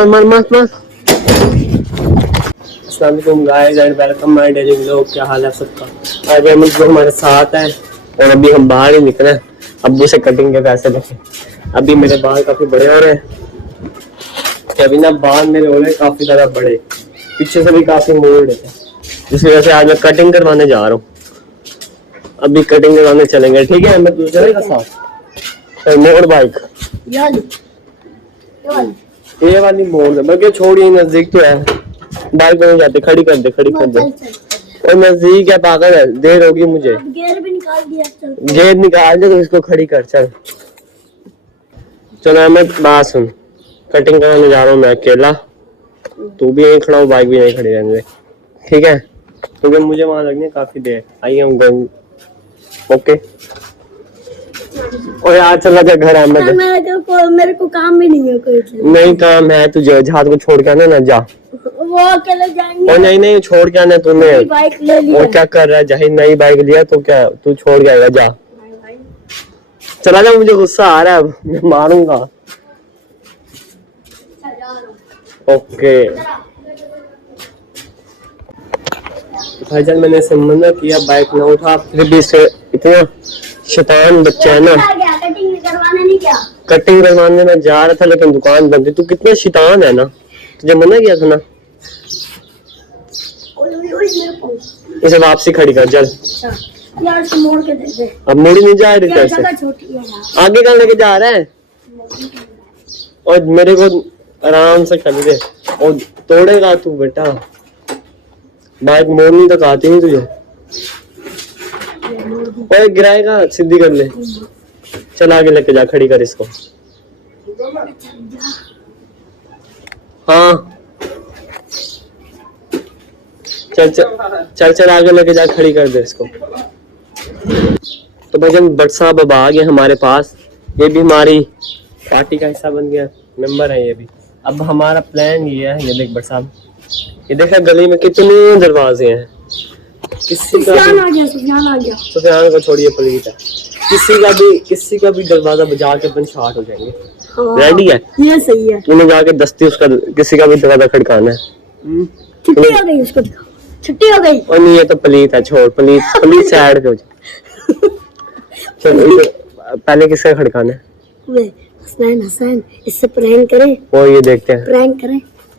मार मत मत। अस्सलाम वालेकुम guys and welcome my daily vlog. क्या हाल है सबका? आज हम लोग हमारे साथ हैं और अभी हम बाहर ही निकले अब्बू से कटिंग के पैसे लेके। अभी मेरे बाल काफी बड़े हो रहे हैं, अभी ना बाल मेरे हो रहे काफी ज्यादा बड़े, पीछे से भी काफी मोड़ थे, जिस वजह से आज मैं कटिंग करवाने जा रहा हूँ। अभी कटिंग करवाने चलेंगे, ठीक है? मैं दूसरे का साथ मोड़ बाइक ये वाली मोड़ है, बल्कि छोड़िए नजदीक तो है, बाइक में जाते, खड़ी कर दे और नजदीक है, पागल है, देर होगी मुझे। गेयर भी निकाल दिया, गेयर निकाल दे तो इसको खड़ी कर। चलो मैं बात सुन, कटिंग कराने जा रहा हूँ मैं अकेला, तू भी यहीं खड़ा हो, बाइक भी यहीं खड़ी रहने दे, ठीक है? क्योंकि मुझे वहां लगनी है काफी देर। I am going, okay? और यार चला जा घर, मेरे को काम भी नहीं है कोई। नहीं काम है तुझे, जहाज को छोड़ के आना ना, जा वो अकेले जाएंगे। और नहीं छोड़ के आना तूने, बाइक ले लिया। और क्या कर रहा है? जाहिर नई बाइक लिया तो क्या तू छोड़ के आएगा? जा चला जा, मुझे गुस्सा आ रहा है, मैं मारूंगा। ओके भाईजान, मैंने मना किया बाइक ना उठा, फिर भी से इतना शैतान बच्चा है ना। कटिंग करवाने में जा रहा था लेकिन दुकान बंद थी। तू कितना शैतान है ना, तुझे मना किया था ना। इसे वापसी खड़ी कर चल यार, मोड़ के दे दे। अब मोड़ी नहीं जा रही, आगे कहाँ लेके जा रहा है? और मेरे को आराम से कर दे, और तोड़ेगा तू बेटा, बाइक मोड़नी तक आती नहीं तुझे। और गिराएगा, सीधी कर ले। चल आगे लेके जा, खड़ी कर इसको। हाँ चल आगे लेके जा, खड़ी कर दे इसको। तो भाई जब भट्ट साहब अब आ गए हमारे पास, ये भी हमारी पार्टी का हिस्सा बन गया, मेंबर है ये भी। अब हमारा प्लान ये है, ये देख भट्ट साहब, ये देखा गली में कितने दरवाजे हैं, किसी का भी सुफियान को छोड़िए, पलीत है, किसी का भी दरवाजा बजा के अपन शार्ट हो जाएंगे। रेडी है? ये सही है। तूने जाके दस्ती उसका किसी का भी दरवाजा खड़काना है। छुट्टी हो गई उसको, छुट्टी हो गई। और नहीं, ये तो पलीत है, छोड़, पलीत साइड पे हो जा। चलो पहले किसका खड़काना है? हसन, इससे प्रैंक करें। वो ये देखते हैं,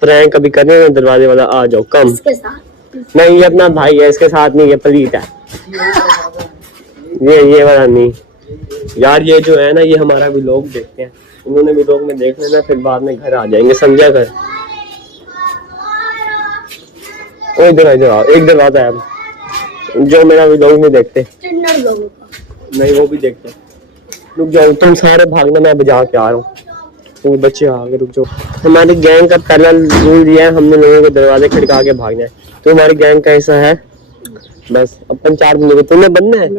प्रैंक कभी करने ना, दरवाजे वाला आ जाओ कम। इसके साथ नहीं, ये अपना भाई है, इसके साथ नहीं, ये पलीत है। ये वाला नहीं यार, ये जो है ना, ये हमारा भी लोग देखते हैं, उन्होंने भी लोग में देख लेना, फिर बाद में घर आ जाएंगे, समझा कर। इधर आओ, एक दरवाजा है जो मेरा भी लोग नहीं देखते, नहीं वो भी देखते हैं। रुक जाओ तुम सारे, भागना, मैं बजा के आ रहा हूँ, वो बच्चे आ गए, रुक जाओ। हमारी गैंग का पहला रूल दिया है, हमने लोगों को दरवाजे खड़का के भागना है। तो हमारी गैंग का ऐसा है, बस अपन 4 बंदे को तुम्हें बनना है,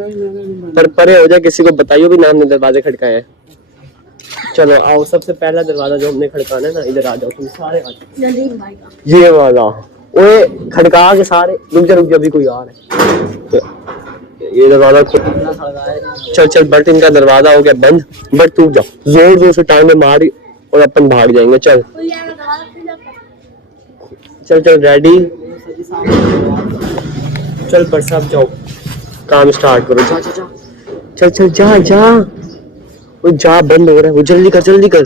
पर परे हो जाए, किसी को बताइयो भी ना हमने दरवाजे खड़काए हैं। चलो आओ, सबसे पहला दरवाजा जो हमने खड़काना है ना, इधर आ जाओ तुम सारे, आ जाओ। ये वाला ओए खड़का के सारे, रुक जा अभी कोई आ रहा है। ये दरवाजा चल बट इनका दरवाजा हो गया बंद, बट टूट जाओ, जोर से टाइम में मारी और अपन भाग जाएंगे। चल रेडी, चल पर साहब जाओ, काम स्टार्ट करो, जा जा वो जा, बंद हो रहा है वो, जल्दी कर।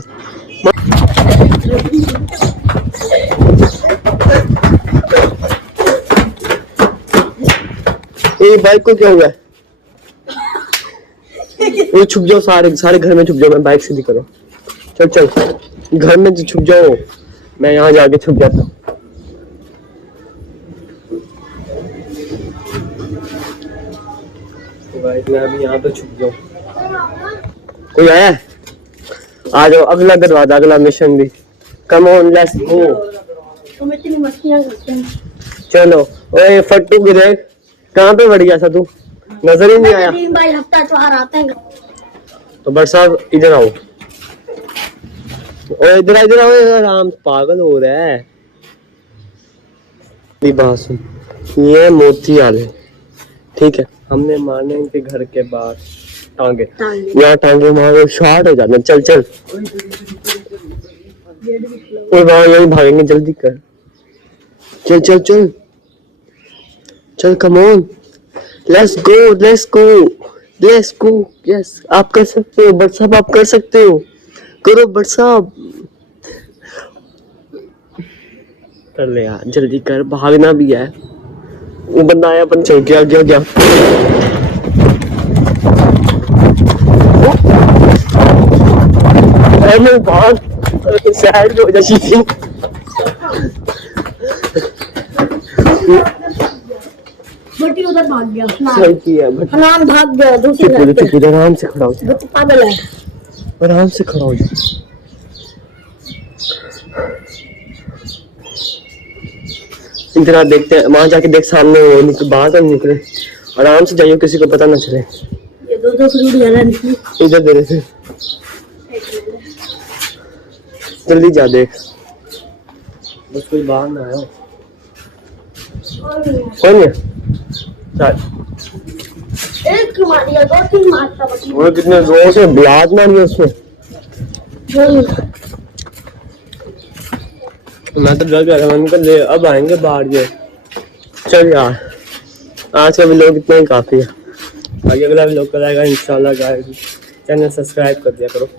ये बाइक को क्या हुआ? ये छुप जाओ, सारे घर में छुप जाओ, मैं बाइक सीधी करो। चल घर में छुप जाओ, मैं यहाँ जाके छुप जाता हूँ। मैं अभी यहाँ पे छुप जाऊँ, कोई आया है? आ जाओ, अगला दरवाजा, अगला मिशन भी। Come on, let's go. तुम इतनी मस्तियाँ करते हैं। चलो ओए फट्टू गिरे, कहाँ पे बढ़ गया था तू? नजर ही नहीं आया। भाई हफ्ता त्योहार आते हैं तो बट साहब इधर आओ, ओए इधर आओ, आराम, पागल हो रहा है। बात सुन, ये मोती वाले, ठीक है, हमने मारने इनके घर के बाहर टांगे, यहाँ टांगे मारो, शॉर्ट हो जाते। चल और वहां यही भागेंगे, जल्दी कर, चल चल चल चल, come on, let's go let's go let's go. Yes, आप कर सकते हो बट साहब, आप कर सकते हो, करो बट साहब, कर ले यार, जल्दी कर, भागना भी है। वो बंदा आया, अपन चल गया गया गया। अरे भाग, साइड हो जा शीशी। बटी उधर भाग गया। सही किया बट हनान भाग गया दूसरी तरफ। चुप हो, आराम से खड़ा हो जा, बटी पागल है। आराम से खड़ा हो जा। इधर देखते हैं, वहां जाके देख, सामने वो निकल, बाहर तो निकले, आराम से जाइए, किसी को पता ना चले। ये दो फ्रूट है ना, इधर दे रहे थे, जल्दी जा देख, बस कोई बाहर ना आया। कौन है? चल, एक मारिया, दो तीन मारता बटी। वो कितने जोर से ब्लास्ट मारी उसमें, मैं तो डर गया था, मैंने कहा अब आएंगे बाहर ये। चल यार, आज का व्लॉग इतना ही काफी है, आगे अगला व्लॉग कराएगा इंशाल्लाह। गाइस, चैनल सब्सक्राइब कर दिया करो।